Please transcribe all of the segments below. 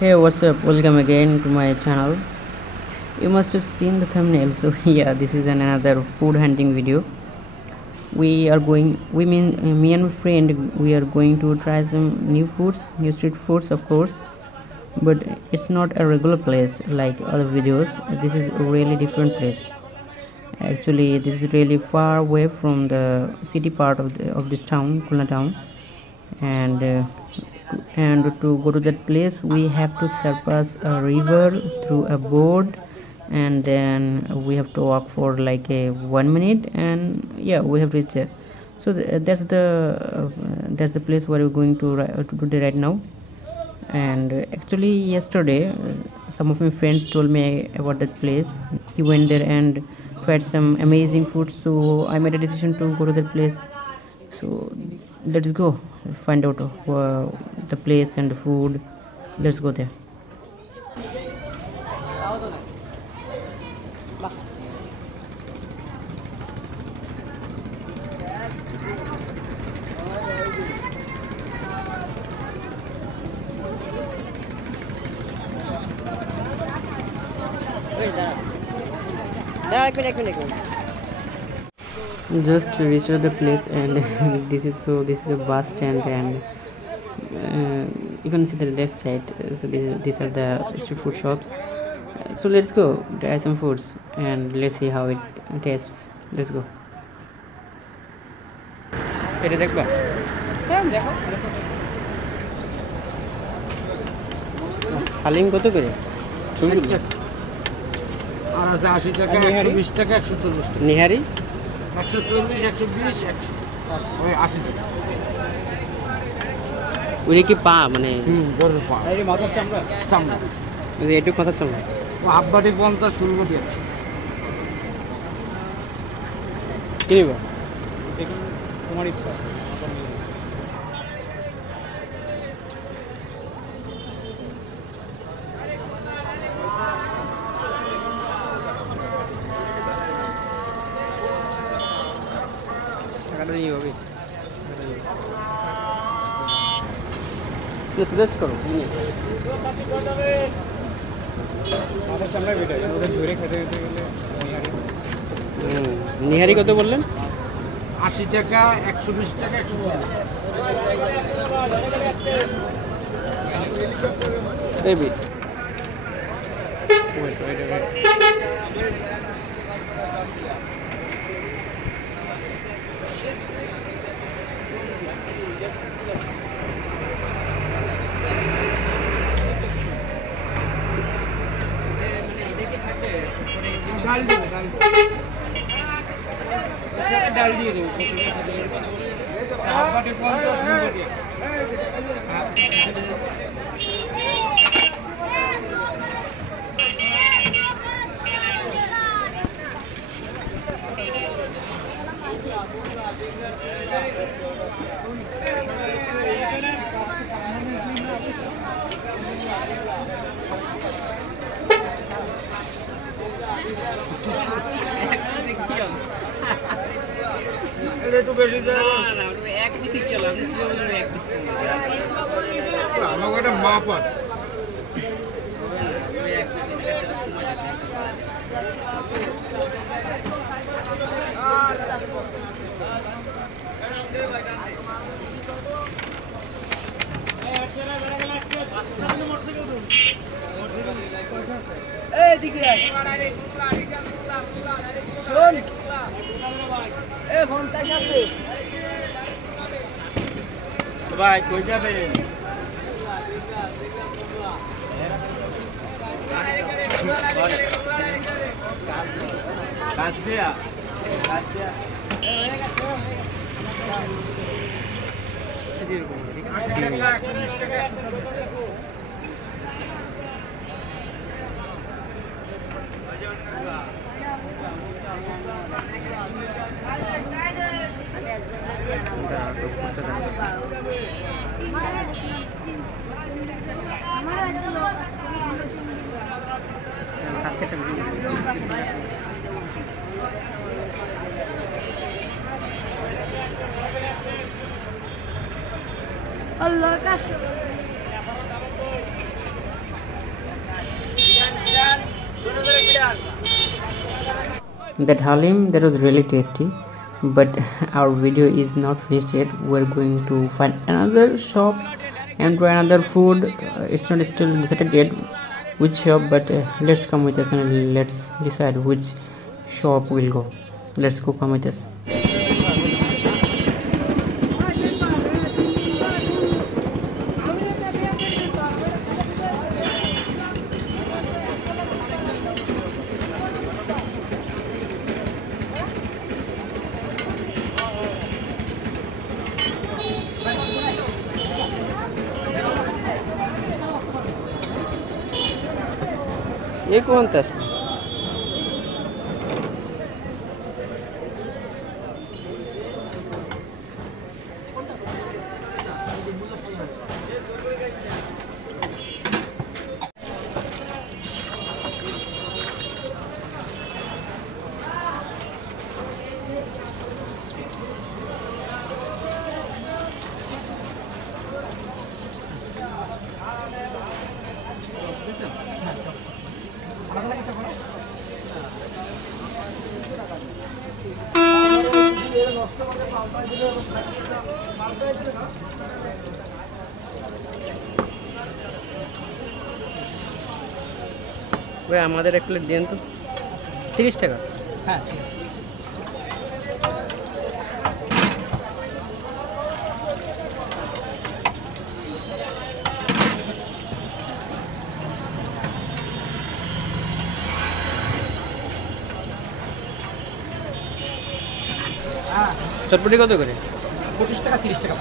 Hey, what's up? Welcome again to my channel. You must have seen the thumbnail. So yeah, this is another food hunting video. Me and my friend, we are going to try some new foods, new street foods, of course. But it's not a regular place like other videos. This is a really different place. Actually, this is really far away from the city part of this town, Khulna town, and to go to that place we have to surpass a river through a boat, and then we have to walk for like a 1 minute, and yeah, we have reached there. So that's the place where we're going to today right now. And actually yesterday some of my friends told me about that place. He went there and tried some amazing food, so I made a decision to go to that place. So let's go find out the place and the food. Let's go there. Just reached the place, and this is a bus stand, and you can see the left side. So these are the street food shops. So let's go try some foods and let's see how it tastes. Let's go. এটা দেখবা? হ্যাঁ দেখো। হালিম কত করে? আর আছে 80 টাকা, 120 টাকা, 140 টাকা। নিহারি 140, 120, 100 ওই 80 টাকা। ওই কি পা মানে গরুর পা। এই মাথার চামড়া, চামড়া। এই একটু কথা শোনো। ও হাফ বাটি 50, ফুল বাটি 100। কি নিবা? তোমার ইচ্ছা। টাকাটা দিয়ে হবে। সুদেশ করো। মাথার চামড়া বেটা, ওদের ধরে খেতে গেলে নিহারি কত বললেন? 80 টাকা, 120 টাকা, 140 এই বিট ডাল দিয়ে ডাল, ডাল দিয়ে দেবো। হাফ বাটি 50, ফুল বাটি 100। এটা একটু বেশি দেয় না, এক পিস খেলাম, এক পিস আমার একটা মাপ আছে। ভাই কই যাবেন? কাজ দিয়া Allah kasih. That halim, that was really tasty, but our video is not finished yet. We're going to find another shop and try another food. It's not still decided yet which shop, but let's come with us and let's decide which shop we'll go. Let's go, come with us. ये कौन था? ওই আমাদের এক plate দেন তো, 30 টাকা। হ্যাঁ চটপটি কত করে? 25 টাকা 30 টাকা।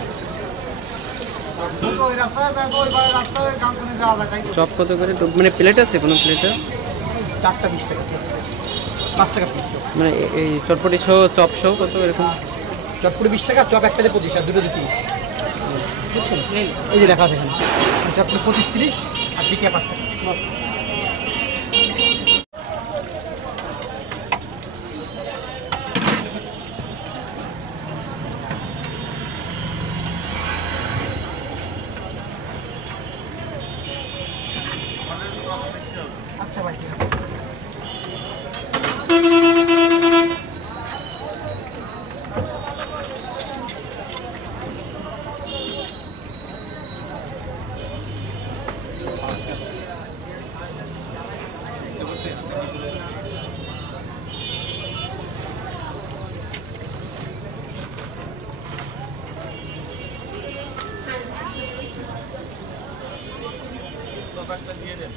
চপ কত করে? মানে প্লেট আছে কোনো প্লেটে? 4টা 20 টাকা, 5 টাকা পিস। মানে এই চটপটি সহ চপ সহ কত এরকম? চটপটি 20 টাকা, চপ একটাতে 25 আর দুটো 30। বুঝছেন? এই যে দেখা আছে এখানে চটপটি 25 30 আর টিকিয়া 5 টাকা। আচ্ছা ভাই, ঠিক আছে। দিয়ে দেন।